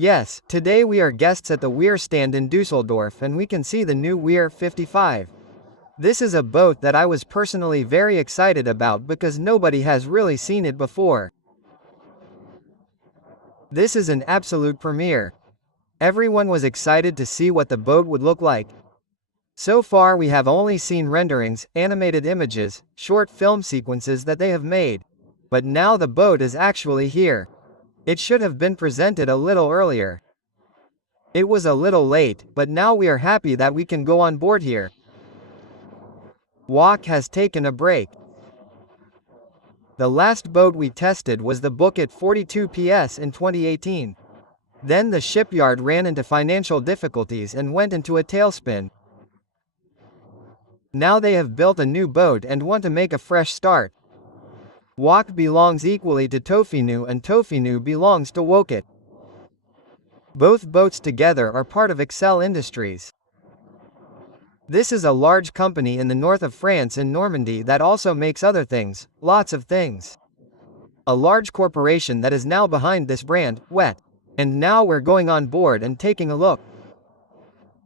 Yes, today we are guests at the Weir stand in Dusseldorf and we can see the new W55. This is a boat that I was personally very excited about because nobody has really seen it before. This is an absolute premiere. Everyone was excited to see what the boat would look like. So far we have only seen renderings, animated images, short film sequences that they have made. But now the boat is actually here. It should have been presented a little earlier. It was a little late, but now we are happy that we can go on board here. Walk has taken a break. The last boat we tested was the Bucket 42 PS in 2018. Then the shipyard ran into financial difficulties and went into a tailspin. Now they have built a new boat and want to make a fresh start. Walk belongs equally to Tofinu and Tofinu belongs to Wokit. Both boats together are part of Excel Industries. This is a large company in the north of France in Normandy that also makes other things, lots of things. A large corporation that is now behind this brand, Wet. And now we're going on board and taking a look.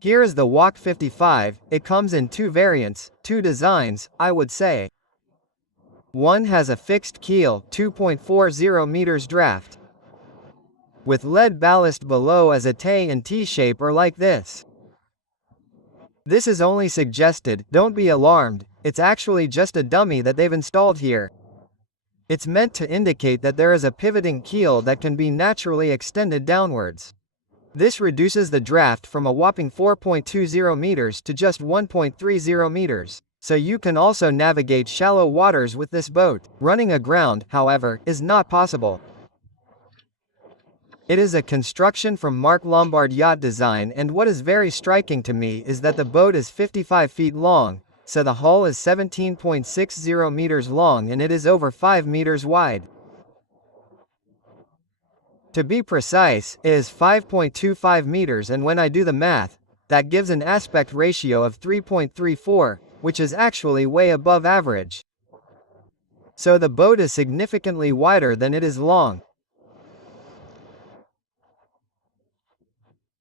Here is the Walk 55, it comes in two variants, two designs, I would say. One has a fixed keel, 2.40 meters draft, with lead ballast below as a T and T shape or like this. This is only suggested, don't be alarmed, it's actually just a dummy that they've installed here. It's meant to indicate that there is a pivoting keel that can be naturally extended downwards. This reduces the draft from a whopping 4.20 meters to just 1.30 meters. So you can also navigate shallow waters with this boat. Running aground, however, is not possible. It is a construction from Mark Lombard Yacht Design, and what is very striking to me is that the boat is 55 feet long, so the hull is 17.60 meters long and it is over 5 meters wide. To be precise, it is 5.25 meters, and when I do the math, that gives an aspect ratio of 3.34, which is actually way above average. So the boat is significantly wider than it is long.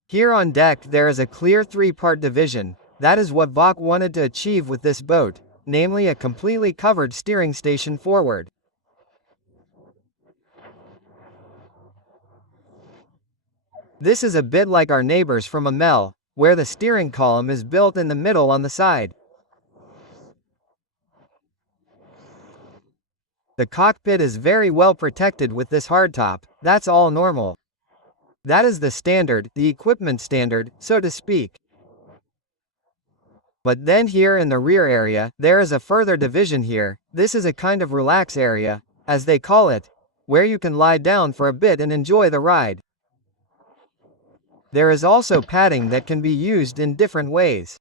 Here on deck there is a clear three-part division. That is what Vok wanted to achieve with this boat, namely a completely covered steering station forward. This is a bit like our neighbors from Amel, where the steering column is built in the middle on the side. The cockpit is very well protected with this hardtop, that's all normal. That is the standard, the equipment standard, so to speak. But then here in the rear area, there is a further division here. This is a kind of relax area, as they call it, where you can lie down for a bit and enjoy the ride. There is also padding that can be used in different ways.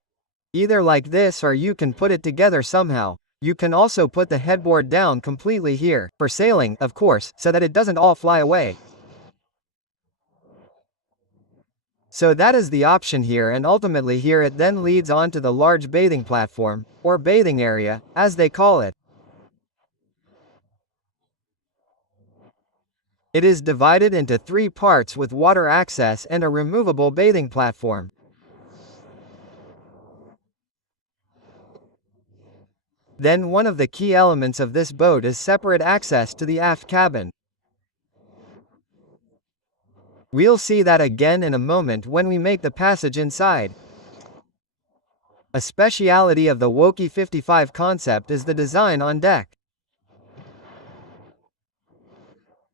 Either like this or you can put it together somehow. You can also put the headboard down completely here, for sailing, of course, so that it doesn't all fly away. So that is the option here, and ultimately here it then leads on to the large bathing platform, or bathing area, as they call it. It is divided into three parts with water access and a removable bathing platform. Then one of the key elements of this boat is separate access to the aft cabin. We'll see that again in a moment when we make the passage inside. A speciality of the W55 concept is the design on deck.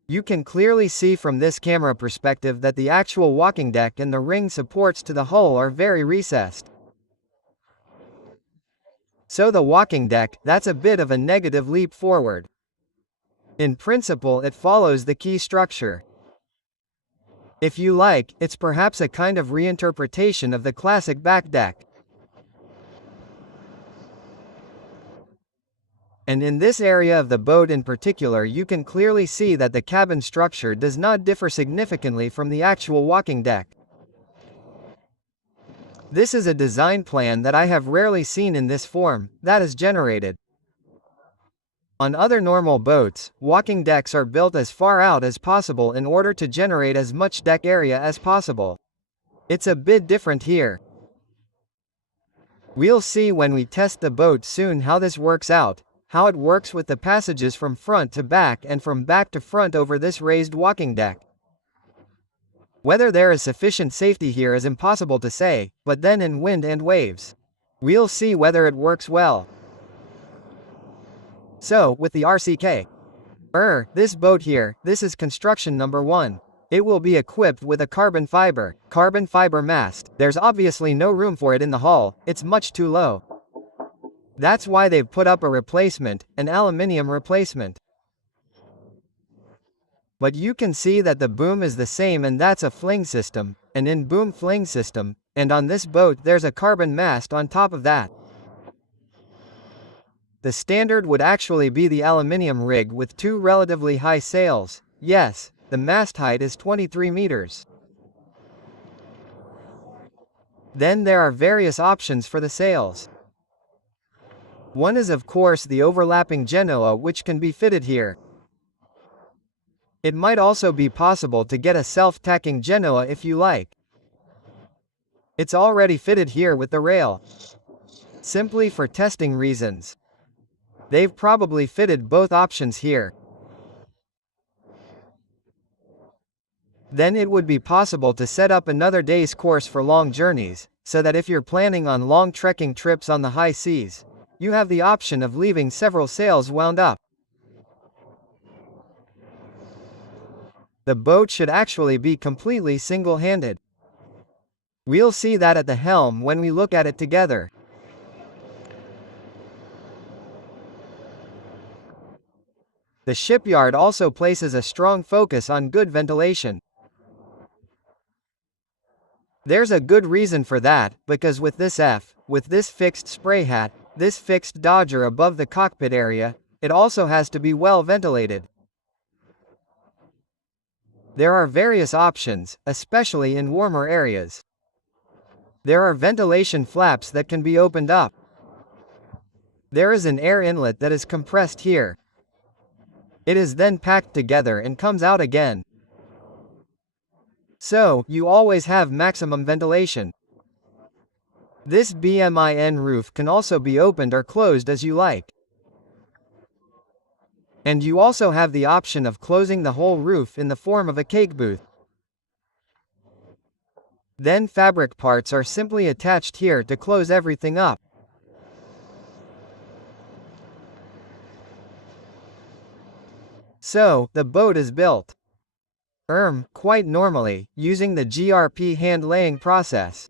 You can clearly see from this camera perspective that the actual walking deck and the ring supports to the hull are very recessed. So the walking deck, that's a bit of a negative leap forward. In principle it follows the key structure. If you like, it's perhaps a kind of reinterpretation of the classic back deck. And in this area of the boat in particular you can clearly see that the cabin structure does not differ significantly from the actual walking deck. This is a design plan that I have rarely seen in this form, that is generated. On other normal boats, walking decks are built as far out as possible in order to generate as much deck area as possible. It's a bit different here. We'll see when we test the boat soon how this works out, how it works with the passages from front to back and from back to front over this raised walking deck. Whether there is sufficient safety here is impossible to say, but then in wind and waves. We'll see whether it works well. So, with the RCK. This boat here, this is construction number 1. It will be equipped with a carbon fiber mast. There's obviously no room for it in the hull, it's much too low. That's why they've put up a replacement, an aluminium replacement. But you can see that the boom is the same, and that's a fling system, an in-boom fling system, and on this boat there's a carbon mast on top of that. The standard would actually be the aluminium rig with 2 relatively high sails. Yes, the mast height is 23 meters. Then there are various options for the sails. One is of course the overlapping genoa, which can be fitted here. It might also be possible to get a self-tacking genoa if you like. It's already fitted here with the rail. Simply for testing reasons. They've probably fitted both options here. Then it would be possible to set up another day's course for long journeys, so that if you're planning on long trekking trips on the high seas, you have the option of leaving several sails wound up. The boat should actually be completely single-handed. We'll see that at the helm when we look at it together. The shipyard also places a strong focus on good ventilation. There's a good reason for that, because with this fixed spray hat, this fixed dodger above the cockpit area, it also has to be well ventilated. There are various options, especially in warmer areas. There are ventilation flaps that can be opened up. There is an air inlet that is compressed here. It is then packed together and comes out again. So, you always have maximum ventilation. This BMIN roof can also be opened or closed as you like. And you also have the option of closing the whole roof in the form of a cake booth. Then fabric parts are simply attached here to close everything up. So, the boat is built. Quite normally, using the GRP hand-laying process.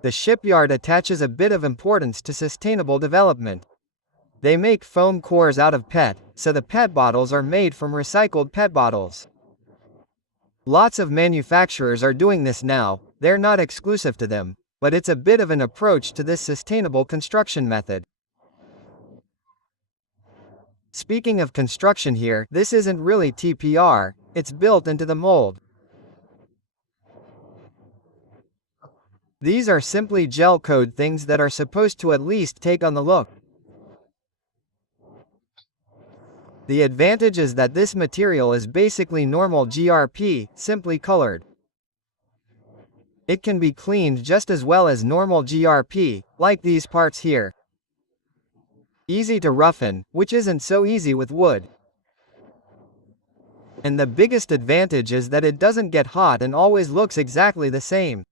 The shipyard attaches a bit of importance to sustainable development. They make foam cores out of PET, so the PET bottles are made from recycled PET bottles. Lots of manufacturers are doing this now, they're not exclusive to them, but it's a bit of an approach to this sustainable construction method. Speaking of construction here, this isn't really TPR, it's built into the mold. These are simply gel coat things that are supposed to at least take on the look. The advantage is that this material is basically normal GRP, simply colored. It can be cleaned just as well as normal GRP, like these parts here. Easy to roughen, which isn't so easy with wood. And the biggest advantage is that it doesn't get hot and always looks exactly the same.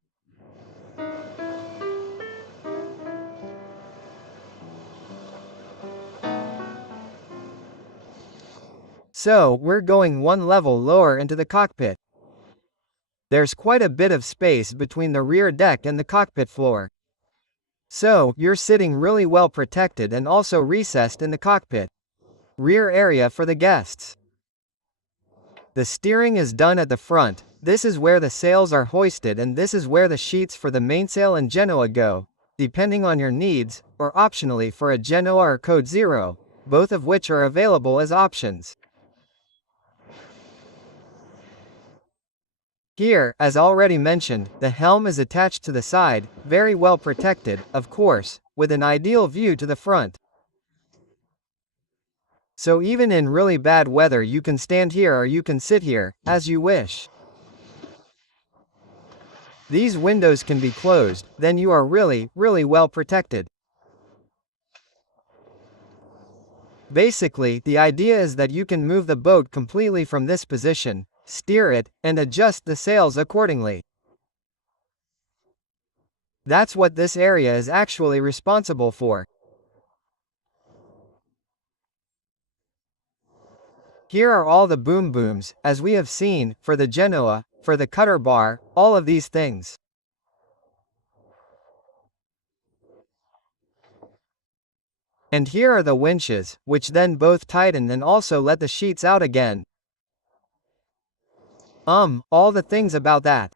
So, we're going one level lower into the cockpit. There's quite a bit of space between the rear deck and the cockpit floor. So, you're sitting really well protected and also recessed in the cockpit. Rear area for the guests. The steering is done at the front, this is where the sails are hoisted, and this is where the sheets for the mainsail and genoa go, depending on your needs, or optionally for a genoa or code 0, both of which are available as options. Here, as already mentioned, the helm is attached to the side, very well protected, of course, with an ideal view to the front. So even in really bad weather you can stand here or you can sit here, as you wish. These windows can be closed, then you are really, really well protected. Basically, the idea is that you can move the boat completely from this position, steer it, and adjust the sails accordingly. That's what this area is actually responsible for. Here are all the boom booms, as we have seen, for the Genoa, for the cutter bar, all of these things. And here are the winches, which then both tighten and also let the sheets out again. All the things about that.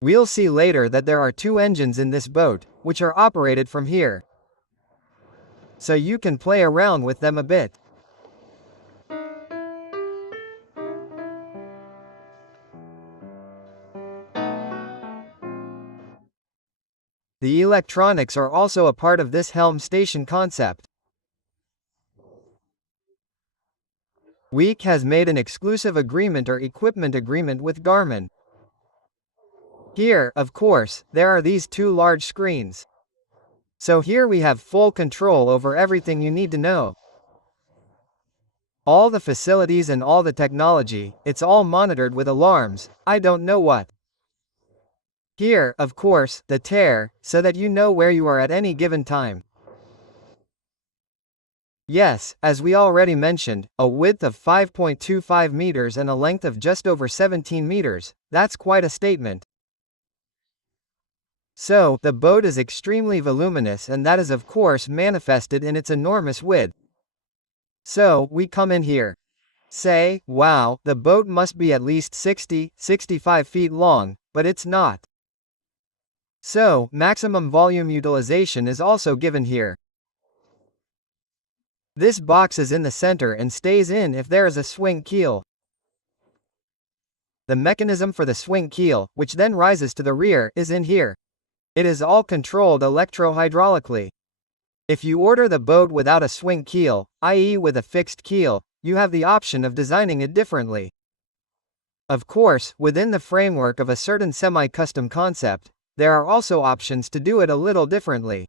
We'll see later that there are 2 engines in this boat, which are operated from here. So you can play around with them a bit. The electronics are also a part of this helm station concept. Week has made an exclusive agreement or equipment agreement with Garmin. Here, of course, there are these 2 large screens. So here we have full control over everything you need to know. All the facilities and all the technology, it's all monitored with alarms, I don't know what. Here, of course, the tear, so that you know where you are at any given time. Yes, as we already mentioned, a width of 5.25 meters and a length of just over 17 meters, that's quite a statement. So, the boat is extremely voluminous and that is of course manifested in its enormous width. So, we come in here. Say, wow, the boat must be at least 65 feet long, but it's not. So, maximum volume utilization is also given here. This box is in the center and stays in if there is a swing keel. The mechanism for the swing keel, which then rises to the rear, is in here. It is all controlled electro-hydraulically. If you order the boat without a swing keel, i.e. with a fixed keel, you have the option of designing it differently. Of course, within the framework of a certain semi-custom concept, there are also options to do it a little differently.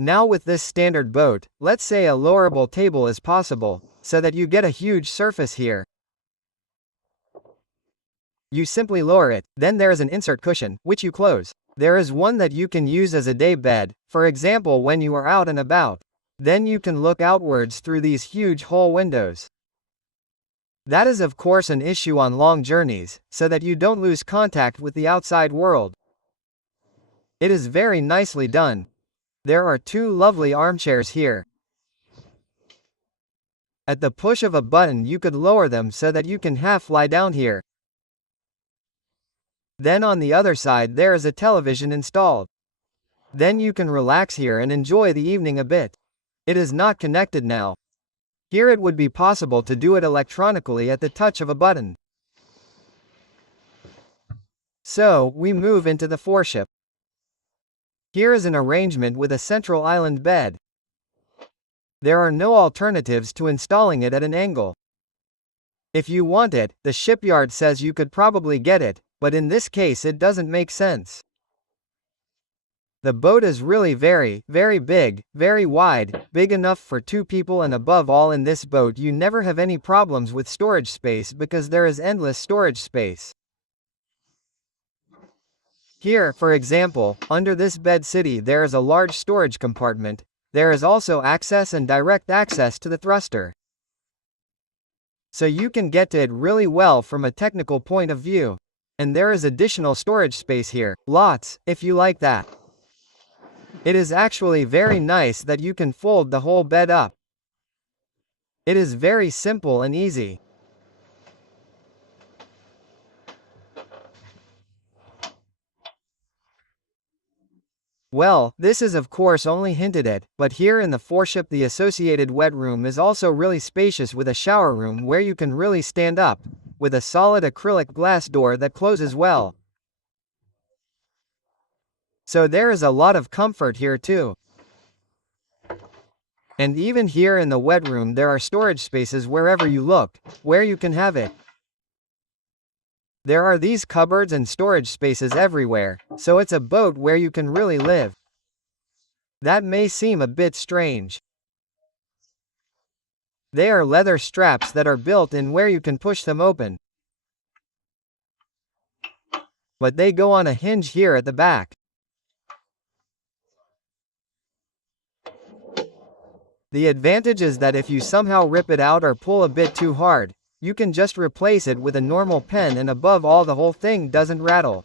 Now with this standard boat, let's say a lowerable table is possible, so that you get a huge surface here. You simply lower it, then there is an insert cushion, which you close. There is one that you can use as a day bed, for example when you are out and about. Then you can look outwards through these huge hull windows. That is of course an issue on long journeys, so that you don't lose contact with the outside world. It is very nicely done. There are 2 lovely armchairs here. At the push of a button you could lower them so that you can half lie down here. Then on the other side there is a television installed. Then you can relax here and enjoy the evening a bit. It is not connected now. Here it would be possible to do it electronically at the touch of a button. So, we move into the foreship. Here is an arrangement with a central island bed. There are no alternatives to installing it at an angle. If you want it, the shipyard says you could probably get it, but in this case it doesn't make sense. The boat is really very, very big, very wide, big enough for 2 people, and above all in this boat you never have any problems with storage space because there is endless storage space. Here, for example, under this bed city there is a large storage compartment. There is also access and direct access to the thruster. So you can get to it really well from a technical point of view. And there is additional storage space here, lots, if you like that. It is actually very nice that you can fold the whole bed up. It is very simple and easy. Well, this is of course only hinted at, but here in the foreship the associated wet room is also really spacious with a shower room where you can really stand up, with a solid acrylic glass door that closes well. So there is a lot of comfort here too. And even here in the wet room there are storage spaces wherever you look, where you can have it. There are these cupboards and storage spaces everywhere, so it's a boat where you can really live. That may seem a bit strange. They are leather straps that are built in where you can push them open. But they go on a hinge here at the back. The advantage is that if you somehow rip it out or pull a bit too hard, you can just replace it with a normal pen, and above all the whole thing doesn't rattle.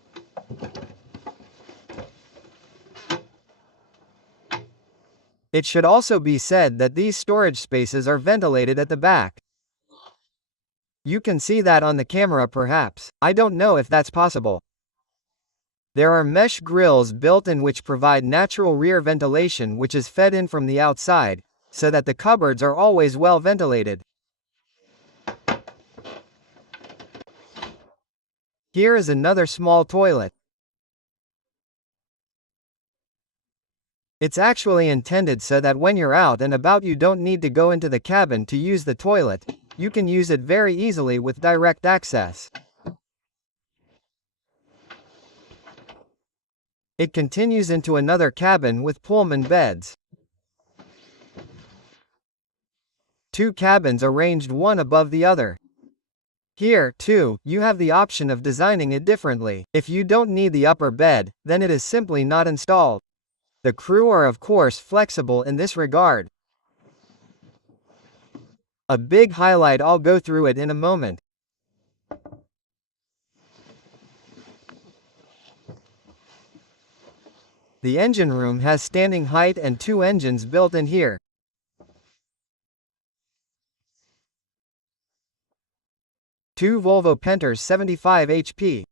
It should also be said that these storage spaces are ventilated at the back. You can see that on the camera perhaps, I don't know if that's possible. There are mesh grills built in which provide natural rear ventilation which is fed in from the outside, so that the cupboards are always well ventilated. Here is another small toilet. It's actually intended so that when you're out and about you don't need to go into the cabin to use the toilet, you can use it very easily with direct access. It continues into another cabin with Pullman beds. Two cabins arranged one above the other. Here, too, you have the option of designing it differently. If you don't need the upper bed, then it is simply not installed. The crew are of course flexible in this regard. A big highlight, I'll go through it in a moment. The engine room has standing height and two engines built in here. Two Volvo Penters 75 HP.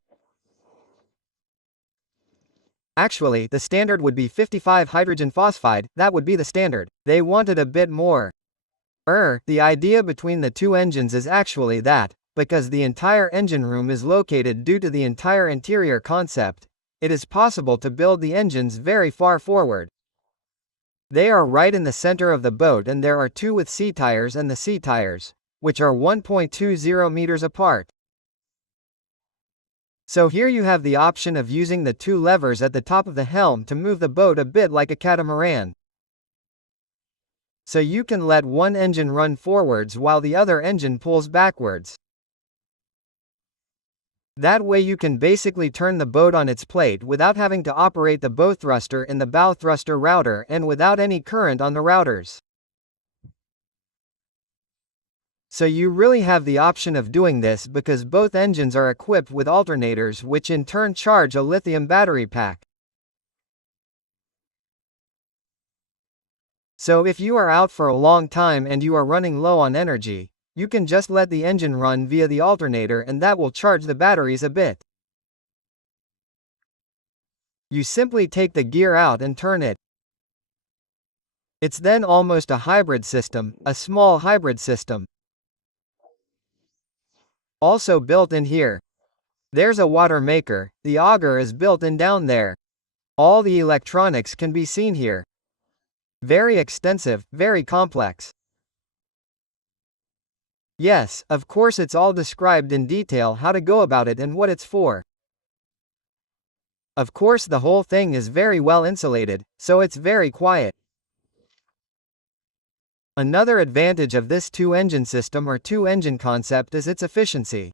Actually, the standard would be 55 hydrogen phosphide, that would be the standard. They wanted a bit more. The idea between the two engines is actually that, because the entire engine room is located due to the entire interior concept, it is possible to build the engines very far forward. They are right in the center of the boat, and there are two with C tires and the C tires, which are 1.20 meters apart. So here you have the option of using the two levers at the top of the helm to move the boat a bit like a catamaran. So you can let one engine run forwards while the other engine pulls backwards. That way you can basically turn the boat on its plate without having to operate the bow thruster in the bow thruster router and without any current on the routers. So you really have the option of doing this because both engines are equipped with alternators which in turn charge a lithium battery pack. So if you are out for a long time and you are running low on energy, you can just let the engine run via the alternator and that will charge the batteries a bit. You simply take the gear out and turn it. It's then almost a hybrid system, a small hybrid system. Also built in here. There's a water maker, the auger is built in down there. All the electronics can be seen here. Very extensive, very complex. Yes, of course it's all described in detail how to go about it and what it's for. Of course the whole thing is very well insulated, so it's very quiet. Another advantage of this two-engine system or two-engine concept is its efficiency.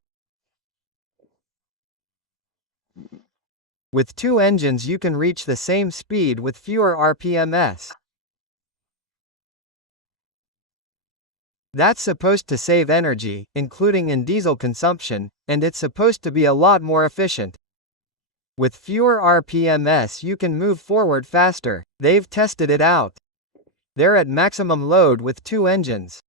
With two engines you can reach the same speed with fewer RPMs. That's supposed to save energy, including in diesel consumption, and it's supposed to be a lot more efficient. With fewer RPMs you can move forward faster. They've tested it out. They're at maximum load with two engines.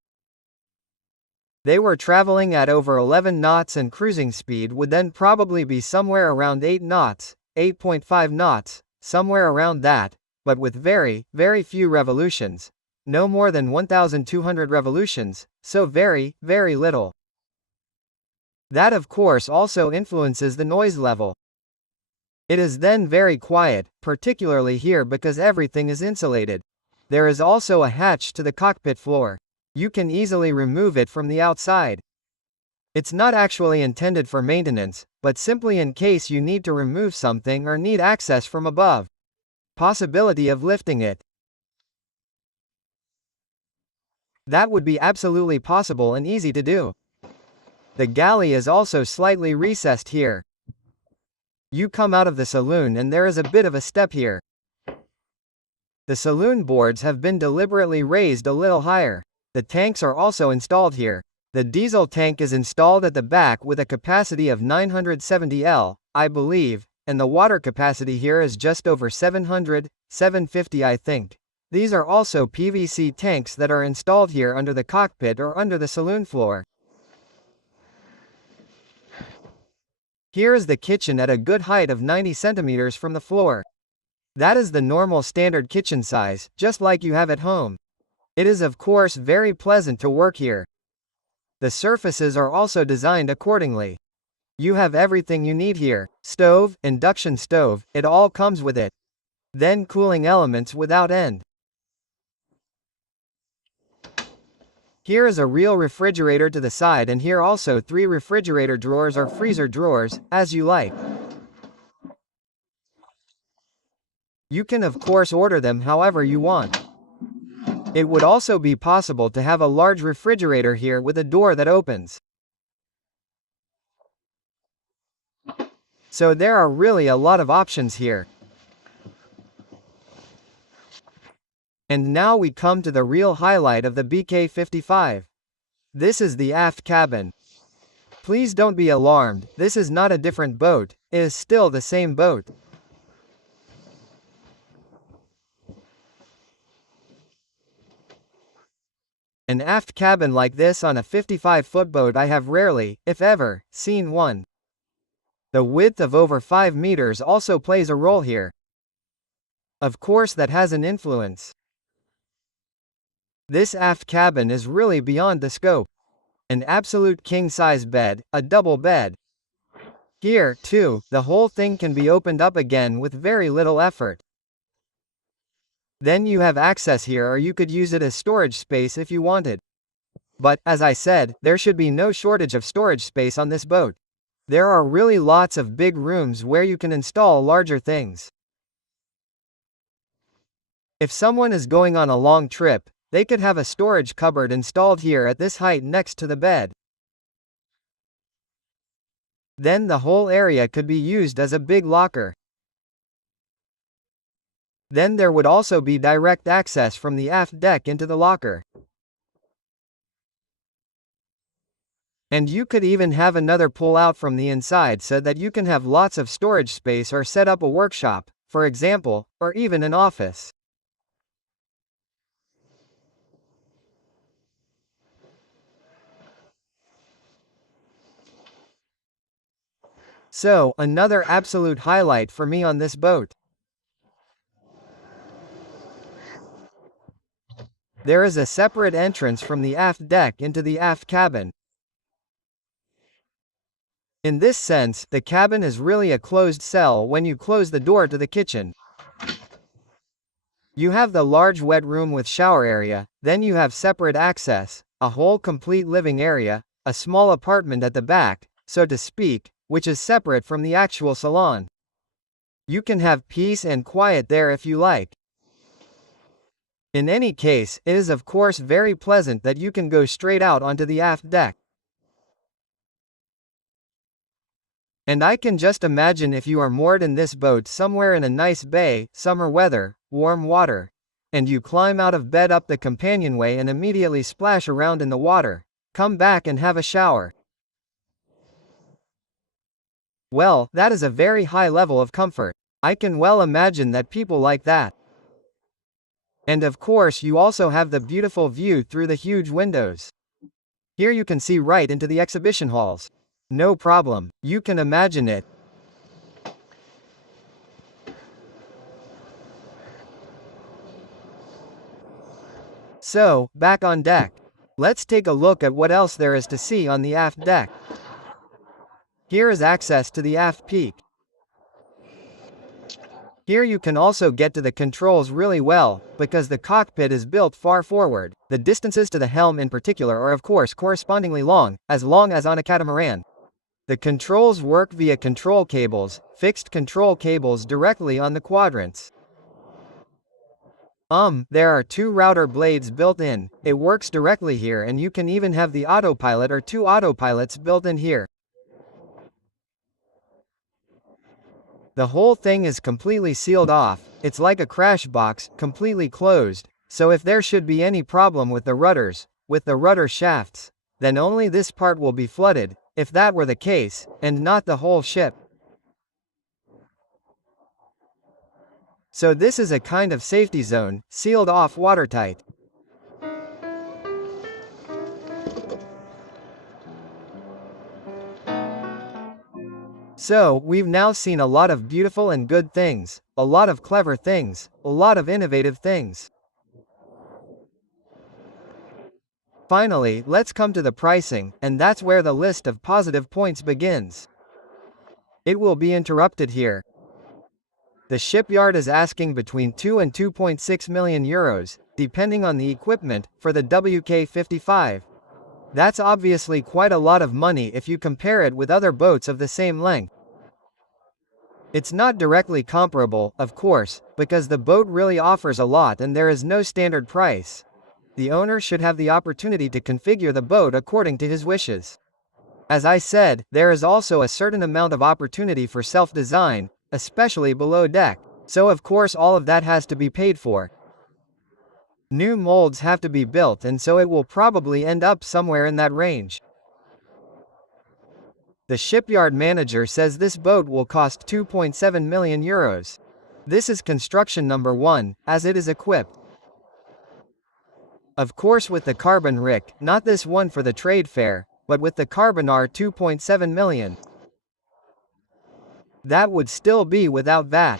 They were traveling at over 11 knots and cruising speed would then probably be somewhere around 8 knots, 8.5 knots, somewhere around that, but with very, very few revolutions. No more than 1,200 revolutions, so very, very little. That of course also influences the noise level. It is then very quiet, particularly here because everything is insulated. There is also a hatch to the cockpit floor. You can easily remove it from the outside. It's not actually intended for maintenance, but simply in case you need to remove something or need access from above. Possibility of lifting it. That would be absolutely possible and easy to do. The galley is also slightly recessed here. You come out of the saloon and there is a bit of a step here. The saloon boards have been deliberately raised a little higher. The tanks are also installed here. The diesel tank is installed at the back with a capacity of 970 L, I believe, and the water capacity here is just over 700, 750 I think. These are also PVC tanks that are installed here under the cockpit or under the saloon floor. Here is the kitchen at a good height of 90 centimeters from the floor. That is the normal standard kitchen size, just like you have at home. It is of course very pleasant to work here. The surfaces are also designed accordingly. You have everything you need here. Stove, induction stove, it all comes with it. Then cooling elements without end. Here is a real refrigerator to the side, and here also 3 refrigerator drawers or freezer drawers, as you like. You can of course order them however you want. It would also be possible to have a large refrigerator here with a door that opens. So there are really a lot of options here. And now we come to the real highlight of the W55. This is the aft cabin. Please don't be alarmed, this is not a different boat, it is still the same boat. An aft cabin like this on a 55-foot boat I have rarely, if ever, seen one. The width of over 5 meters also plays a role here. Of course that has an influence. This aft cabin is really beyond the scope. An absolute king-size bed, a double bed. Here, too, the whole thing can be opened up again with very little effort. Then you have access here, or you could use it as storage space if you wanted. But, as I said, there should be no shortage of storage space on this boat. There are really lots of big rooms where you can install larger things. If someone is going on a long trip, they could have a storage cupboard installed here at this height next to the bed. Then the whole area could be used as a big locker. Then there would also be direct access from the aft deck into the locker. And you could even have another pull out from the inside so that you can have lots of storage space or set up a workshop, for example, or even an office. So, another absolute highlight for me on this boat. There is a separate entrance from the aft deck into the aft cabin. In this sense, the cabin is really a closed cell when you close the door to the kitchen. You have the large wet room with shower area, then you have separate access, a whole complete living area, a small apartment at the back, so to speak, which is separate from the actual salon. You can have peace and quiet there if you like. In any case, it is of course very pleasant that you can go straight out onto the aft deck. And I can just imagine if you are moored in this boat somewhere in a nice bay, summer weather, warm water, and you climb out of bed up the companionway and immediately splash around in the water, come back and have a shower. Well, that is a very high level of comfort. I can well imagine that people like that. And of course you also have the beautiful view through the huge windows. Here you can see right into the exhibition halls. No problem, you can imagine it. So, back on deck. Let's take a look at what else there is to see on the aft deck. Here is access to the aft peak. Here you can also get to the controls really well, because the cockpit is built far forward. The distances to the helm in particular are of course correspondingly long as on a catamaran. The controls work via control cables, fixed control cables directly on the quadrants. There are 2 router blades built in. It works directly here, and you can even have the autopilot or 2 autopilots built in here. The whole thing is completely sealed off. It's like a crash box, completely closed, so if there should be any problem with the rudders, with the rudder shafts, then only this part will be flooded, if that were the case, and not the whole ship. So this is a kind of safety zone, sealed off watertight. So, we've now seen a lot of beautiful and good things, a lot of clever things, a lot of innovative things. Finally, let's come to the pricing, and that's where the list of positive points begins. It will be interrupted here. The shipyard is asking between 2 and 2.6 million euros, depending on the equipment, for the WK55. That's obviously quite a lot of money if you compare it with other boats of the same length. It's not directly comparable, of course, because the boat really offers a lot and there is no standard price. The owner should have the opportunity to configure the boat according to his wishes. As I said, there is also a certain amount of opportunity for self-design, especially below deck, so of course all of that has to be paid for. New molds have to be built, and so it will probably end up somewhere in that range. The shipyard manager says this boat will cost 2.7 million euros. This is construction number 1, as it is equipped. Of course with the carbon rick, not this one for the trade fair, but with the Carbonar 2.7 million. That would still be without VAT.